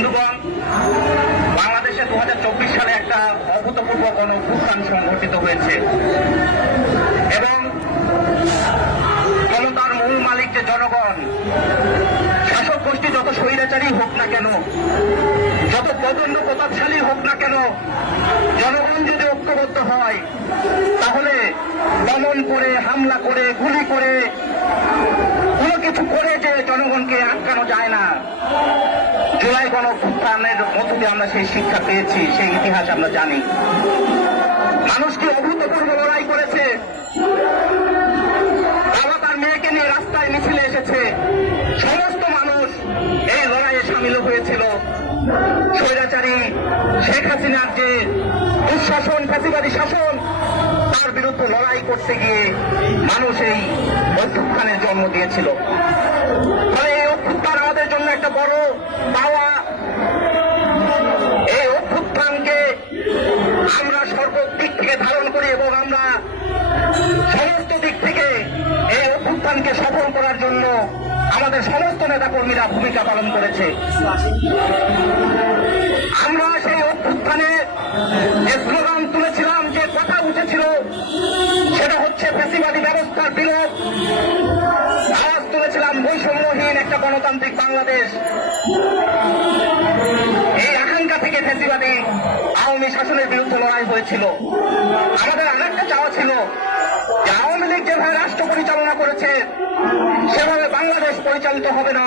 বন্ধুগণ, বাংলাদেশে দু হাজার চব্বিশ সালে একটা অভূতপূর্ব গণ অভ্যুত্থান সংঘটিত হয়েছে। এবং ক্ষমতার মূল মালিক যে জনগণ, শাসক গোষ্ঠী যত স্বৈরাচারী হোক না কেন, যত প্রচণ্ড প্রতাপশালী হোক না কেন, জনগণ যদি ঐক্যবদ্ধ হয়, তাহলে দমন করে, হামলা করে, গুলি করে, কোনো কিছু করে যে জনগণকে আটকানো যায় না। জুলাই গণ মধ্য দিয়ে আমরা সেই শিক্ষা পেয়েছি, সেই ইতিহাস আমরা জানি। মানুষকে অভূতপূর্ব লড়াই করেছে? বাবা তার মেয়েকে নিয়ে রাস্তায় মিছিলে এসেছে। সমস্ত মানুষ এই লড়াইয়ে সামিল হয়েছিল। স্বৈরাচারী শেখ হাসিনার যে দুঃশাসন, ফ্যাসিবাদী শাসন, তার বিরুদ্ধে লড়াই করতে গিয়ে মানুষ এই অভ্যুত্থানের জন্ম দিয়েছিল। আমরা সর্বদিক থেকে ধারণ করি এবং আমরা সমস্ত দিক থেকে এই অভ্যুত্থানকে সফল করার জন্য আমাদের সমস্ত নেতা কর্মীরা ভূমিকা পালন করেছে। আমরা সেই অভ্যুত্থানে যে স্লোগান তুলেছিলাম, যে কথা উঠেছিল, সেটা হচ্ছে ফেসিবাদী ব্যবস্থার বিলোপ আওয়াজ তুলেছিলাম বৈষম্যহীন একটা গণতান্ত্রিক বাংলাদেশ। আওয়ামী শাসনের বিরুদ্ধে লড়াই হয়েছিল। আমাদের আরেকটা চাওয়া ছিল আওয়ামী লীগ যেভাবে রাষ্ট্র পরিচালনা করেছে, সেভাবে বাংলাদেশ পরিচালিত হবে না।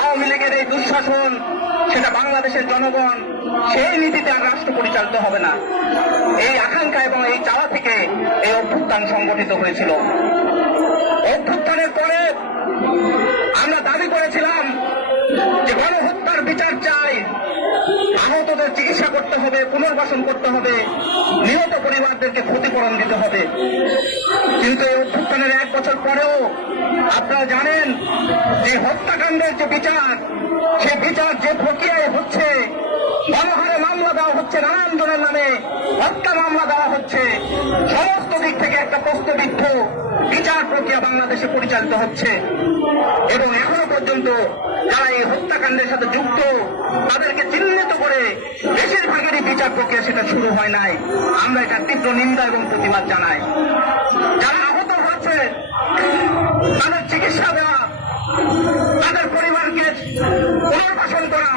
আওয়ামী লীগের এই দুঃশাসন, সেটা বাংলাদেশের জনগণ, সেই নীতিতে আর রাষ্ট্র পরিচালিত হবে না। এই আকাঙ্ক্ষা এবং এই চাওয়া থেকে এই অভ্যুত্থান সংগঠিত হয়েছিল। অভ্যুত্থানের পরে আহতদের চিকিৎসা করতে হবে, পুনর্বাসন করতে হবে। নিহত পরিবারদেরকে ক্ষতিপূরণ দিতে হবে। কিন্তু এই অভ্যুত্থানের এক বছর পরেও আপনারা জানেন যে হত্যাকাণ্ডের যে বিচার সে বিচার যে প্রক্রিয়ায় হচ্ছে গণহারে মামলা দেওয়া হচ্ছে নানান জনের নামে হত্যা মামলা দেওয়া হচ্ছে। সমস্ত দিক থেকে একটা প্রশ্নবিদ্ধ বিচার প্রক্রিয়া বাংলাদেশে পরিচালিত হচ্ছে। এবং এখনও পর্যন্ত যারা এই হত্যাকাণ্ডের সাথে যুক্ত, তাদেরকে চিহ্নিত করে বেশিরভাগেরই বিচার প্রক্রিয়া সেটা শুরু হয় নাই। আমরা এটা তীব্র নিন্দা এবং প্রতিবাদ জানাই। যারা আহত হচ্ছে তাদের চিকিৎসা দেওয়া, তাদের পরিবারকে পুনর্বাসন করা,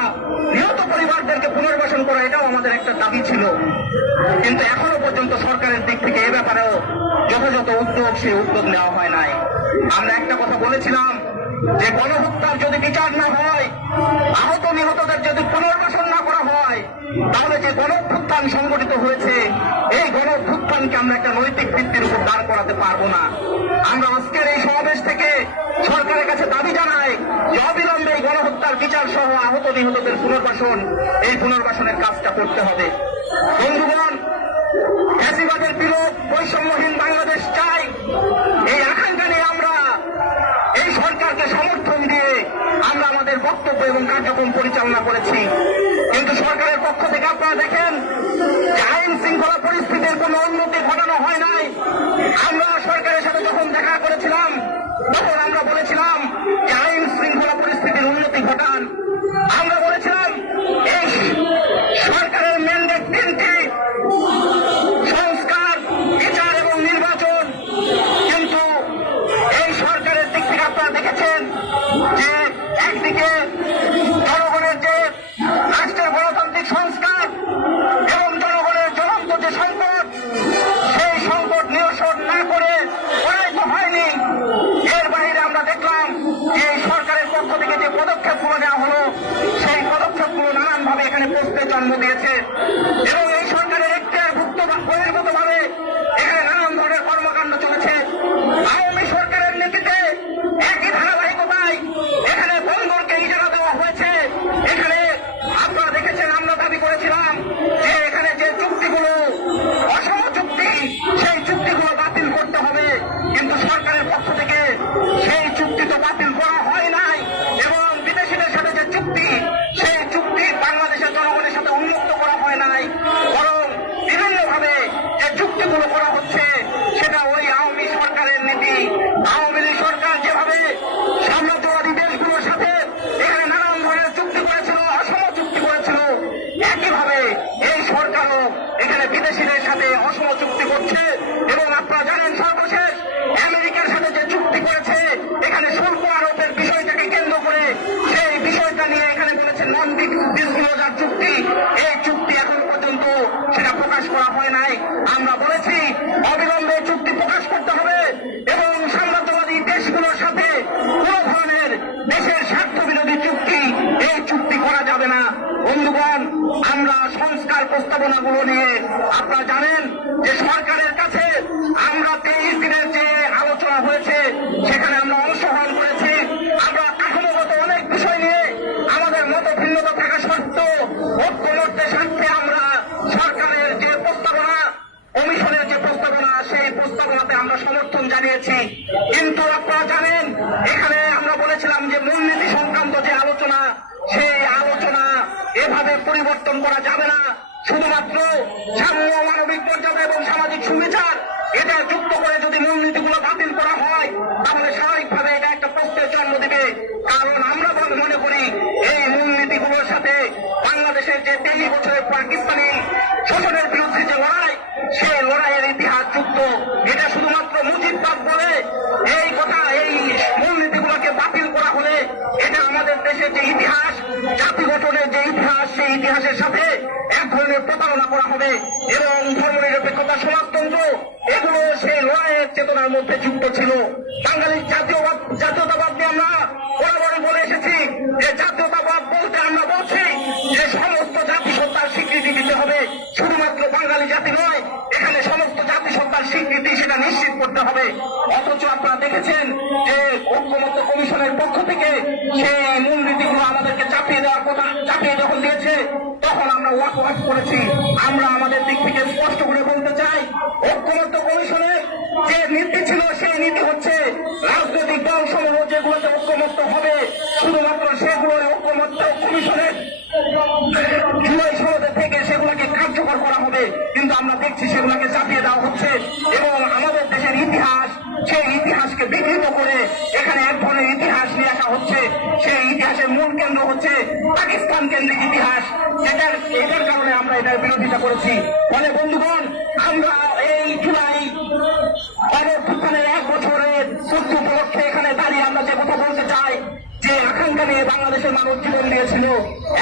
নিহত পরিবারদেরকে পুনর্বাসন করা, এটাও আমাদের একটা দাবি ছিল। কিন্তু এখনও পর্যন্ত সরকারের দিক থেকে এ ব্যাপারেও যথাযথ উদ্যোগ, সেই উদ্যোগ নেওয়া হয় নাই। আমরা একটা কথা বলেছিলাম যে গণহত্যার যদি বিচার না হয় আহত নিহতদের যদি পুনর্বাসন না করা হয় তাহলে যে গণভ্যুত্থান সংগঠিত হয়েছে, এই গণভ্যুত্থানকে আমরা একটা নৈতিক ভিত্তির উপর দাঁড় করাতে পারব না। আমরা আজকের এই সমাবেশ থেকে সরকারের কাছে দাবি জানাই যে অবিলম্বে এই গণহত্যার বিচার সহ আহত নিহতদের পুনর্বাসন, এই পুনর্বাসনের কাজটা করতে হবে। বন্ধুগণ, ফ্যাসিবাদের বিরোধ বৈষম্যহীন বাংলাদেশ চাই। এই আকাঙ্ক্ষা নিয়ে আমরা এই সরকারকে সমর্থন দিয়ে আমরা আমাদের বক্তব্য এবং কার্যক্রম পরিচালনা করেছি। কিন্তু সরকারের পক্ষ থেকে আপনারা দেখেন, আইন শৃঙ্খলা পরিস্থিতির কোনো উন্নতি ঘটানো হয় নাই। আমরা সরকারের সাথে যখন দেখা করেছিলাম, তখন আমরা বলেছিলাম যে আইন শৃঙ্খলা পরিস্থিতির উন্নতি ঘটান। আমরা বলেছিলাম, এই সরকারের ম্যান্ডেট তিনটি, সংস্কার, বিচার এবং নির্বাচন। কিন্তু এই সরকারের দিক থেকে আপনারা দেখেছেন যে একদিকে জনগণের যে রাষ্ট্রের গণতান্ত্রিক সংস্কার এবং জনগণের জ্বলন্ত যে সংকট সেই সংকট নিরসন না করে করাই তো হয়নি এর বাইরে আমরা দেখলাম যে এই সরকারের পক্ষ থেকে যে পদক্ষেপগুলো নেওয়া হলো সেই পদক্ষেপগুলো নানানভাবে এখানে প্রশ্নের জন্ম দিয়েছে এবং এই সরকারের একটি ভুক্ত বহির্ভূত ভাবে এখানে নানান ধরনের কর্মকাণ্ড চলেছে আওয়ামী সরকারের নীতিতে একই ধারাবাহিকতায় এখানে বন্দরকে ইজারা দেওয়া হয়েছে এখানে আপনারা দেখেছেন আমরা দাবি করেছিলাম যে এখানে যে চুক্তিগুলো অসম চুক্তি সেই চুক্তিগুলো বাতিল করতে হবে কিন্তু সরকারের পক্ষ থেকে সেই চুক্তি তো বাতিল করা হয় বলেছে নন চুক্তি, এই চুক্তি এখন পর্যন্ত সেটা প্রকাশ করা হয় নাই। আমরা বলেছি, অবিলম্বে চুক্তি প্রকাশ করতে হবে এবং সাম্রাজ্যবাদী দেশগুলোর সাথে কোন ধরনের দেশের স্বার্থ বিরোধী চুক্তি, এই চুক্তি করা যাবে না। বন্ধুগণ, আমরা সংস্কার প্রস্তাবনাগুলো নিয়ে আপনারা জানেন যে সরকারের কাছে আমরা তেইশ দিনের যে আলোচনা হয়েছে সেখানে আমরা অংশগ্রহণ করেছি আমরা কাঠামোগত অনেক বিষয় নিয়ে আমাদের মত ভিন্নতা থাকা সত্ত্বেও ঐক্যমত্যের স্বার্থে আমরা সরকারের যে প্রস্তাবনা কমিশনের যে প্রস্তাবনা সেই প্রস্তাবনাতে আমরা সমর্থন জানিয়েছি কিন্তু আপনারা জানেন এখানে আমরা বলেছিলাম যে মূলনীতি সংক্রান্ত যে আলোচনা সেই আলোচনা এভাবে পরিবর্তন করা যাবে না। শুধুমাত্র সাম্য মানবিক মর্যাদা এবং সামাজিক সুবিচার, এটা যুক্ত করে যদি মূলনীতিগুলো বাতিল করা হয়, তাহলে স্বাভাবিকভাবে এটা একটা প্রশ্নের জন্ম দেবে। কারণ আমরা মনে করি, এই মূলনীতিগুলোর সাথে বাংলাদেশের যে তেইশ বছরের পাকিস্তানি শোষণের বিরুদ্ধে যে লড়াই সেই লড়াইয়ের ইতিহাস যুক্ত। এটা শুধুমাত্র মুজিববাদ বলে, এই কথা, এই মূলনীতিগুলোকে বাতিল করা হলে এটা আমাদের দেশের যে ইতিহাস ইতিহাসের সাথে এক ধরনের প্রতারণা করা হবে এবং ধর্ম নিরপেক্ষতা সমাজতন্ত্র এগুলো সেই লড়াইয়ের চেতনার মধ্যে যুক্ত ছিল। বাঙালির জাতীয়বাদ জাতীয়তাবাদ নিয়ে আমরা সেটা নিশ্চিত করতে হবে। অথচ আপনারা দেখেছেন যে ঐক্যমত্য কমিশনের পক্ষ থেকে সেই মূলনীতিগুলো আমাদেরকে চাপিয়ে দেওয়ার কথা চাপিয়ে যখন দিয়েছে, তখন আমরা ওয়াক ওয়াক করেছি। আমরা আমাদের দিক থেকে স্পষ্ট করে বলতে চাই, ঐক্যমত্য কমিশনের যে নীতি ছিল, সেই নীতি হচ্ছে রাজনৈতিক দল সমূহ যেগুলোতে ঐক্যমত্য হবে আসা হচ্ছে, সেই ইতিহাসের মূল কেন্দ্র হচ্ছে পাকিস্তান কেন্দ্রিক ইতিহাস, যেটার, এটার কারণে আমরা এটার বিরোধিতা করেছি। ফলে বন্ধুগণ, আমরা এই জুলাই অবস্থানের এক বছরের পূর্তি উপলক্ষে এখানে দাঁড়িয়ে আমরা যে কথা বলতে চাই যে আকাঙ্ক্ষা নিয়ে বাংলাদেশের মানুষ জীবন দিয়েছিল।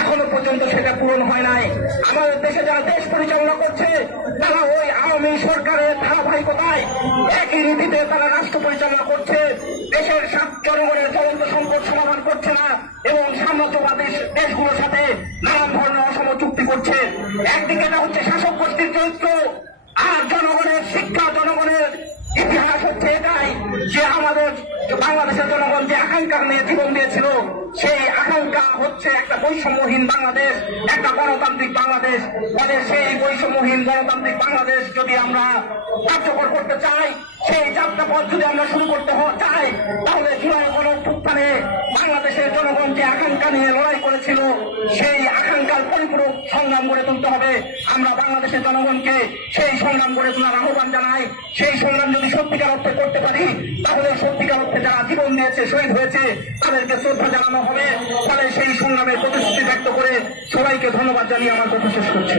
এখনও পর্যন্ত সেটা পূরণ হয় নাই। আমাদের দেশে যারা দেশ পরিচালনা করছে, তারা ওই আওয়ামী সরকারের ধারাবাহিকতায় একই রীতিতে তারা রাষ্ট্র পরিচালনা করছে। দেশের জনগণের জ্বলন্ত সম্পদ সমাধান করছে না এবং সাম্রাজ্যবাদী দেশগুলোর সাথে নানান ধরনের অসম চুক্তি করছে। একদিকে এটা হচ্ছে শাসক গোষ্ঠীর চরিত্র, আর জনগণের শিক্ষা জনগণের ইতিহাস হচ্ছে এটাই যে আমাদের বাংলাদেশের জনগণ যে আকাঙ্ক্ষা নিয়ে জীবন দিয়েছিল, সেই আকাঙ্ক্ষা হচ্ছে একটা বৈষম্যহীন বাংলাদেশ, একটা গণতান্ত্রিক বাংলাদেশ। ফলে সেই বৈষম্যহীন গণতান্ত্রিক বাংলাদেশ যদি আমরা কার্যকর করতে চাই, সেই যাত্রা পথ যদি আমরা শুরু করতে চাই, তাহলে জুলাই গণঅভ্যুত্থানে বাংলাদেশের জনগণ যে আকাঙ্ক্ষা নিয়ে লড়াই করেছিল, সেই আকাঙ্ক্ষার পরিপূরক সংগ্রাম গড়ে তুলতে হবে। আমরা বাংলাদেশের জনগণকে সেই সংগ্রাম গড়ে তোলার আহ্বান জানাই। সেই সংগ্রাম যদি সত্যিকার অর্থে করতে পারি, তাহলে সত্যিকার অর্থে যারা জীবন দিয়েছে শহীদ হয়েছে, তাদেরকে শ্রদ্ধা জানানো হবে। ফলে সেই সংগ্রামের প্রতিশ্রুতি ব্যক্ত করে সবাইকে ধন্যবাদ জানিয়ে আমার কথা শেষ করছি।